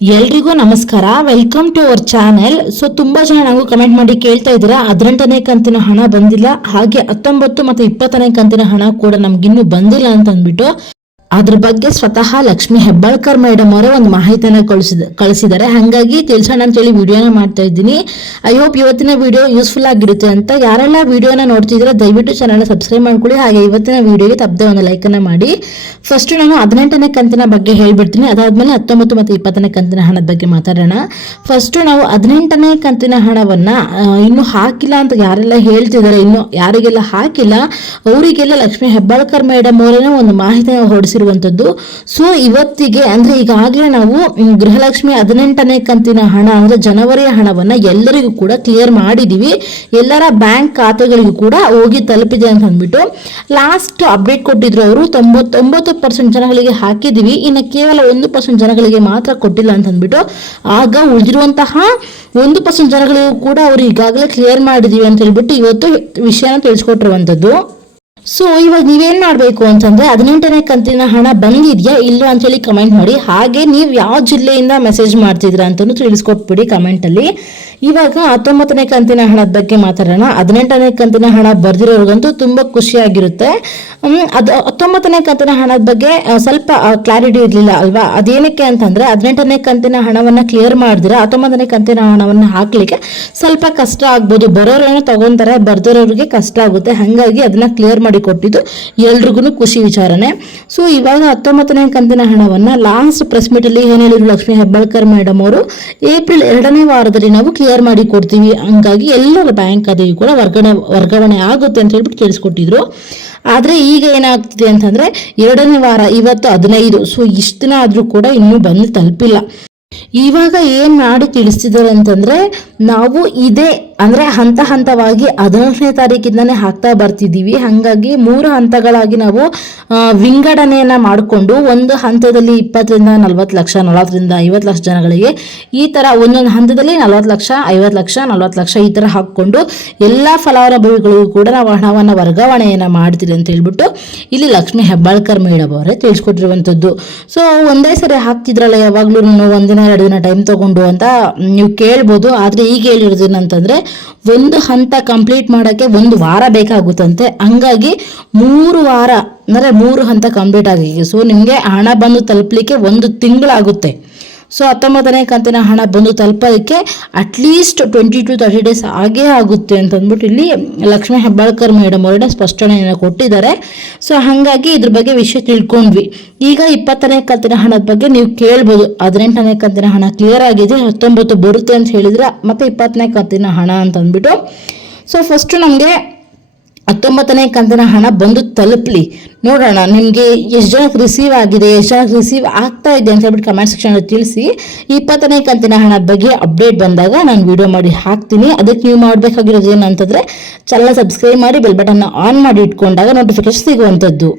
ಎಲ್ರಿಗೂ ನಮಸ್ಕಾರ. Welcome to our channel. So ತುಂಬಾ ಜನ ನಾವು ಕಮೆಂಟ್ ಮಾಡಿ ಕೇಳ್ತಾ ಇದ್ದೀರಾ 18ನೇ ಕಂತಿನ ಹಣ ಬಂದಿಲ್ಲ, ಹಾಗೆ 19 ಮತ್ತು 20ನೇ ಕಂತಿನ ಹಣ ಕೂಡ ನಮ್ಗಿನ್ನೂ ಬಂದಿಲ್ಲ ಅಂತ ಅಂದ್ಬಿಟ್ಟು ಅದ್ರ ಬಗ್ಗೆ ಸ್ವತಃ ಲಕ್ಷ್ಮಿ ಹೆಬ್ಬಾಳ್ಕರ್ ಮೇಡಮ್ ಅವರೇ ಒಂದು ಮಾಹಿತಿಯನ್ನು ಕಳಿಸಿದ್ದಾರೆ. ಹಾಗಾಗಿ ತಿಳಿಸೋಣ ಅಂತೇಳಿ ವಿಡಿಯೋನ ಮಾಡ್ತಾ ಇದ್ದೀನಿ. ಐ ಹೋಪ್ ಇವತ್ತಿನ ವಿಡಿಯೋ ಯೂಸ್ಫುಲ್ ಆಗಿರುತ್ತೆ ಅಂತ. ಯಾರೆಲ್ಲ ವಿಡಿಯೋನ ನೋಡ್ತಿದ್ರೆ ದಯವಿಟ್ಟು ಚಾನಲ್ನ ಸಬ್ಸ್ಕ್ರೈಬ್ ಮಾಡ್ಕೊಳ್ಳಿ. ಹಾಗೆ ಇವತ್ತಿನ ವಿಡಿಯೋಗೆ ತಪ್ಪದೆ ಒಂದು ಲೈಕನ್ನು ಮಾಡಿ. ಫಸ್ಟ್ ನಾನು 18ನೇ ಕಂತಿನ ಬಗ್ಗೆ ಹೇಳ್ಬಿಡ್ತೀನಿ, ಅದಾದ್ಮೇಲೆ 19 ಮತ್ತು 20ನೇ ಕಂತಿನ ಹಣದ ಬಗ್ಗೆ ಮಾತಾಡೋಣ. ಫಸ್ಟ್ ನಾವು 18ನೇ ಕಂತಿನ ಹಣವನ್ನ ಇನ್ನೂ ಹಾಕಿಲ್ಲ ಅಂತ ಯಾರೆಲ್ಲ ಹೇಳ್ತಿದ್ದಾರೆ, ಇನ್ನು ಯಾರಿಗೆಲ್ಲ ಹಾಕಿಲ್ಲ ಅವರಿಗೆಲ್ಲ ಲಕ್ಷ್ಮಿ ಹೆಬ್ಬಾಳ್ಕರ್ ಮೇಡಮ್ ಅವರೇ ಒಂದು ಮಾಹಿತಿಯನ್ನು ಹೊರಡಿಸಿರುವಂತದ್ದು. ಸೊ ಇವತ್ತಿಗೆ ಅಂದ್ರೆ ಈಗಾಗಲೇ ನಾವು ಗೃಹಲಕ್ಷ್ಮಿ 18ನೇ ಕಂತಿನ ಹಣ ಅಂದ್ರೆ ಜನವರಿಯ ಹಣವನ್ನ ಎಲ್ಲರಿಗೂ ಕೂಡ ಕ್ಲಿಯರ್ ಮಾಡಿದೀವಿ. ಎಲ್ಲರ ಬ್ಯಾಂಕ್ ಖಾತೆಗಳಿಗೂ ಕೂಡ ಹೋಗಿ ತಲುಪಿದೆ ಅಂತ ಅಂದ್ಬಿಟ್ಟು ಲಾಸ್ಟ್ ಅಪ್ಡೇಟ್ ಕೊಟ್ಟಿದ್ರು ಅವರು. 99% ಜನಗಳಿಗೆ ಹಾಕಿದೀವಿ, ಇನ್ನು ಕೇವಲ 1% ಜನಗಳಿಗೆ ಮಾತ್ರ ಕೊಟ್ಟಿಲ್ಲ ಅಂತ ಅಂದ್ಬಿಟ್ಟು ಆಗ ಉಳಿದಿರುವಂತಹ 1% ಜನಗಳಿಗೂ ಕೂಡ ಅವರು ಈಗಾಗಲೇ ಕ್ಲಿಯರ್ ಮಾಡಿದೀವಿ ಅಂತ ಹೇಳ್ಬಿಟ್ಟು ಇವತ್ತು ವಿಷಯನ ತಿಳಿಸ್ಕೊಟ್ಟಿರುವಂತದ್ದು. ಸೊ ಇವಾಗ ನೀವೇನ್ ಮಾಡ್ಬೇಕು ಅಂತಂದ್ರೆ 18ನೇ ಕಂತಿನ ಹಣ ಬಂದಿದ್ಯಾ ಇಲ್ಲ ಅಂತ ಹೇಳಿ ಕಮೆಂಟ್ ಮಾಡಿ. ಹಾಗೆ ನೀವು ಯಾವ ಜಿಲ್ಲೆಯಿಂದ ಮೆಸೇಜ್ ಮಾಡ್ತಿದ್ರ ಅಂತ ತಿಳಿಸ್ಕೊಟ್ಬಿಡಿ ಕಮೆಂಟ್ ಅಲ್ಲಿ. ಇವಾಗ 19ನೇ ಕಂತಿನ ಹಣದ ಬಗ್ಗೆ ಮಾತಾಡೋಣ. 18ನೇ ಕಂತಿನ ಹಣ ಬರ್ದಿರೋರ್ಗಂತೂ ತುಂಬಾ ಖುಷಿಯಾಗಿರುತ್ತೆ. ಅದು 19ನೇ ಕಂತಿನ ಹಣದ ಬಗ್ಗೆ ಸ್ವಲ್ಪ ಕ್ಲಾರಿಟಿ ಇರ್ಲಿಲ್ಲ ಅಲ್ವಾ? ಅದೇನಕ್ಕೆ ಅಂತಂದ್ರೆ 18ನೇ ಕಂತಿನ ಹಣವನ್ನ ಕ್ಲಿಯರ್ ಮಾಡಿದ್ರೆ 19ನೇ ಕಂತಿನ ಹಣವನ್ನ ಹಾಕ್ಲಿಕ್ಕೆ ಸ್ವಲ್ಪ ಕಷ್ಟ ಆಗ್ಬೋದು. ಬರೋರೇನೋ ತಗೊಂತಾರೆ, ಬರ್ದಿರೋರಿಗೆ ಕಷ್ಟ ಆಗುತ್ತೆ. ಹಾಗಾಗಿ ಅದನ್ನ ಕ್ಲಿಯರ್ ಮಾಡಿ ಕೊಟ್ಟಿದ್ದು ಎಲ್ರಿಗೂ ಖುಷಿ ವಿಚಾರನೆ. ಸೊ ಇವಾಗ 19ನೇ ಕಂತಿನ ಹಣವನ್ನ ಲಾಸ್ಟ್ ಪ್ರೆಸ್ ಮೀಟ್ ಅಲ್ಲಿ ಏನ್ ಹೇಳಿದ್ರು ಲಕ್ಷ್ಮಿ ಹೆಬ್ಬಾಳ್ಕರ್ ಮೇಡಮ್ ಅವರು, ಏಪ್ರಿಲ್ 2ನೇ ವಾರದಲ್ಲಿ ನಾವು ಕ್ಲಿಯರ್ ಮಾಡಿ ಕೊಡ್ತೀವಿ, ಹಂಗಾಗಿ ಎಲ್ಲರ ಬ್ಯಾಂಕ್ ಖಾತೆಗೂ ಕೂಡ ವರ್ಗಾವಣೆ ಆಗುತ್ತೆ ಅಂತ ಹೇಳ್ಬಿಟ್ಟು ತಿಳಿಸ್ಕೊಟ್ಟಿದ್ರು. ಆದ್ರೆ ಈಗ ಏನಾಗ್ತಿದೆ ಅಂತಂದ್ರೆ 2ನೇ ವಾರ, ಇವತ್ತು 15. ಸೊ ಇಷ್ಟು ದಿನ ಆದ್ರೂ ಕೂಡ ಇನ್ನೂ ಬಂದು ತಲುಪಿಲ್ಲ. ಇವಾಗ ಏನ್ ಮಾಡಿ ತಿಳಿಸ್ತಿದ್ದಾರೆ ಅಂತಂದ್ರೆ ನಾವು ಇದೇ ಅಂದ್ರೆ ಹಂತ ಹಂತವಾಗಿ 18ನೇ ತಾರೀಕಿಂದಾನೇ ಹಾಕ್ತಾ ಬರ್ತಿದ್ದೀವಿ. ಹಾಗಾಗಿ 3 ಹಂತಗಳಾಗಿ ನಾವು ವಿಂಗಡಣೆಯನ್ನ ಮಾಡಿಕೊಂಡು ಒಂದು ಹಂತದಲ್ಲಿ 20ರಿಂದ 40 ಲಕ್ಷ, 40ರಿಂದ 50 ಲಕ್ಷ ಜನಗಳಿಗೆ ಈ ತರ ಒಂದೊಂದು ಹಂತದಲ್ಲಿ 40 ಲಕ್ಷ, 50 ಲಕ್ಷ, 40 ಲಕ್ಷ ಈ ತರ ಹಾಕೊಂಡು ಎಲ್ಲಾ ಫಲಾನುಭವಿಗಳಿಗೂ ಕೂಡ ನಾವು ಹಣವನ್ನ ವರ್ಗಾವಣೆಯನ್ನ ಮಾಡ್ತೀವಿ ಅಂತ ಹೇಳ್ಬಿಟ್ಟು ಇಲ್ಲಿ ಲಕ್ಷ್ಮಿ ಹೆಬ್ಬಾಳ್ಕರ್ ಮೇಡಮ್ ಅವರೇ ತಿಳಿಸ್ಕೊಟ್ಟಿರುವಂತದ್ದು. ಸೊ ಒಂದೇ ಸರಿ ಹಾಕ್ತಿದ್ರಲ್ಲ ಯಾವಾಗ್ಲೂ ಒಂದಿನ 2 ದಿನ ಟೈಮ್ ತಗೊಂಡು ಅಂತ ನೀವು ಕೇಳ್ಬೋದು. ಆದ್ರೆ ಈಗ ಹೇಳಿರೋದೇನಂತಂದ್ರೆ ಒಂದು ಹಂತ ಕಂಪ್ಲೀಟ್ ಮಾಡಕ್ಕೆ 1 ವಾರ ಬೇಕಾಗುತ್ತಂತೆ. ಹಂಗಾಗಿ 3 ವಾರ ಅಂದ್ರೆ 3 ಹಂತ ಕಂಪ್ಲೀಟ್ ಆಗಿದೆ. ಸೊ ನಿಮ್ಗೆ ಹಣ ಬಂದು ತಲುಪಲಿಕ್ಕೆ 1 ತಿಂಗಳಾಗುತ್ತೆ. ಸೊ 19ನೇ ಕಂತಿನ ಹಣ ಬಂದು ತಲುಪೋದಕ್ಕೆ ಅಟ್ಲೀಸ್ಟ್ 20 to 30 ಡೇಸ್ ಆಗೇ ಆಗುತ್ತೆ ಅಂತ ಅಂದ್ಬಿಟ್ಟು ಇಲ್ಲಿ ಲಕ್ಷ್ಮಿ ಹೆಬ್ಬಾಳ್ಕರ್ ಮೇಡಮ್ ಅವರನ್ನ ಸ್ಪಷ್ಟನೆಯನ್ನು ಕೊಟ್ಟಿದ್ದಾರೆ. ಸೊ ಹಾಗಾಗಿ ಇದ್ರ ಬಗ್ಗೆ ವಿಷಯ ತಿಳ್ಕೊಂಡ್ವಿ. ಈಗ 20ನೇ ಕಂತಿನ ಹಣದ ಬಗ್ಗೆ ನೀವು ಕೇಳ್ಬೋದು. 18ನೇ ಕಂತಿನ ಹಣ ಕ್ಲಿಯರ್ ಆಗಿದೆ, 19 ಬರುತ್ತೆ ಅಂತ ಹೇಳಿದ್ರೆ ಮತ್ತೆ 20ನೇ ಕಂತಿನ ಹಣ ಅಂತ ಅಂದ್ಬಿಟ್ಟು. ಸೊ ಫಸ್ಟ್ ನಮಗೆ 19ನೇ ಕಂತಿನ ಹಣ ಬಂದು ತಲುಪಲಿ, ನೋಡೋಣ ನಿಮಗೆ ಎಷ್ಟು ಜನಕ್ಕೆ ರಿಸೀವ್ ಆಗಿದೆ, ಎಷ್ಟು ಜನಕ್ಕೆ ರಿಸೀವ್ ಆಗ್ತಾ ಇದೆ ಅಂತ ಹೇಳ್ಬಿಟ್ಟು ಕಮೆಂಟ್ ಸೆಕ್ಷನ್ ಅಲ್ಲಿ ತಿಳಿಸಿ. 20ನೇ ಕಂತಿನ ಹಣದ ಬಗ್ಗೆ ಅಪ್ಡೇಟ್ ಬಂದಾಗ ನಾನು ವಿಡಿಯೋ ಮಾಡಿ ಹಾಕ್ತೀನಿ. ಅದಕ್ಕೆ ನೀವು ಮಾಡಬೇಕಾಗಿರೋದು ಏನಂತಂದ್ರೆ ಚಾನಲ್ ಸಬ್ಸ್ಕ್ರೈಬ್ ಮಾಡಿ ಬೆಲ್ ಬಟನ್ ಆನ್ ಮಾಡಿ ಇಟ್ಕೊಂಡಾಗ ನೋಟಿಫಿಕೇಶನ್ ಸಿಗುವಂಥದ್ದು.